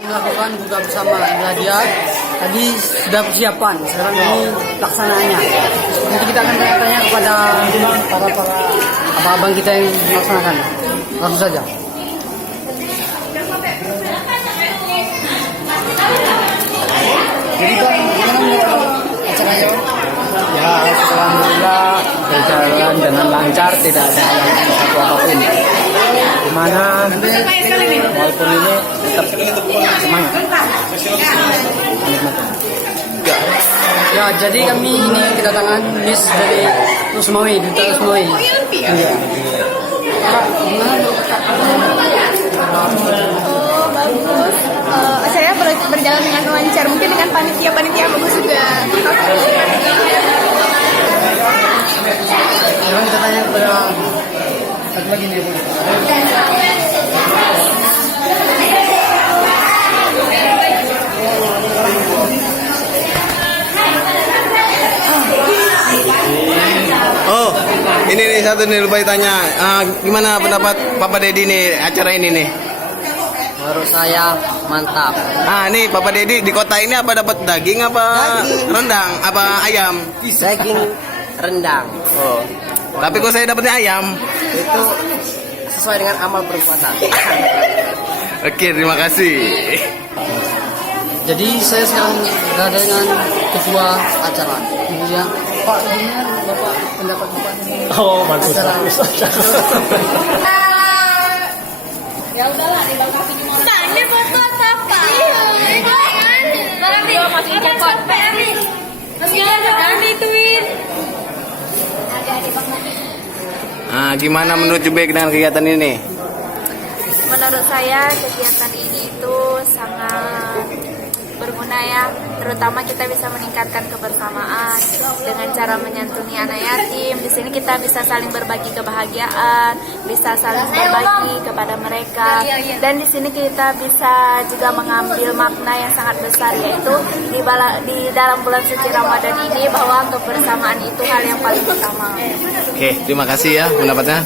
Melakukan buka bersama dia tadi sudah persiapan, sekarang ini pelaksanaannya. Nanti kita akan tanya kepada para abang-abang kita yang melaksanakan. Langsung saja. Jadi Bang, gimana acaranya? Ya, alhamdulillah berjalan dengan lancar, tidak ada halangan satu apapun. Dimana walaupun ini tetap semangat. Ya, jadi kami ini kedatangan list dari Usmawi, Duta Usmawi. Iya. Oh, bagus. Saya berjalan dengan lancar, mungkin dengan panitia bagus juga. Sekarang kita tanya kepada satu lagi nih. Oh, ini nih satu nih lupa tanya. Gimana pendapat Papa Dedi nih acara ini nih? Menurut saya mantap. Nih Papa Dedi di kota ini apa dapat daging apa rendang apa ayam? Daging rendang. Oh, tapi kok saya dapatnya ayam? Itu sesuai dengan amal perbuatan. Oke, terima kasih. Jadi saya sekarang berada dengan ketua acara. Ya, Pak, gimana Bapak pendapat Bapak? Oh, bagus. Ya udahlah, di lokasi di mana? Ini foto apa? Iya, masih cepat. Masih ada dituin. Gimana menurut Jubek dengan kegiatan ini? Menurut saya kegiatan ini itu sangat berguna ya, terutama kita bisa meningkatkan kebersamaan dengan cara menyantuni anak yatim. Di sini kita bisa saling berbagi kebahagiaan, bisa saling berbagi kepada mereka, dan di sini kita bisa juga mengambil makna yang sangat besar, yaitu di dalam bulan suci Ramadan ini bahwa kebersamaan itu hal yang paling utama. Oke, terima kasih ya pendapatnya.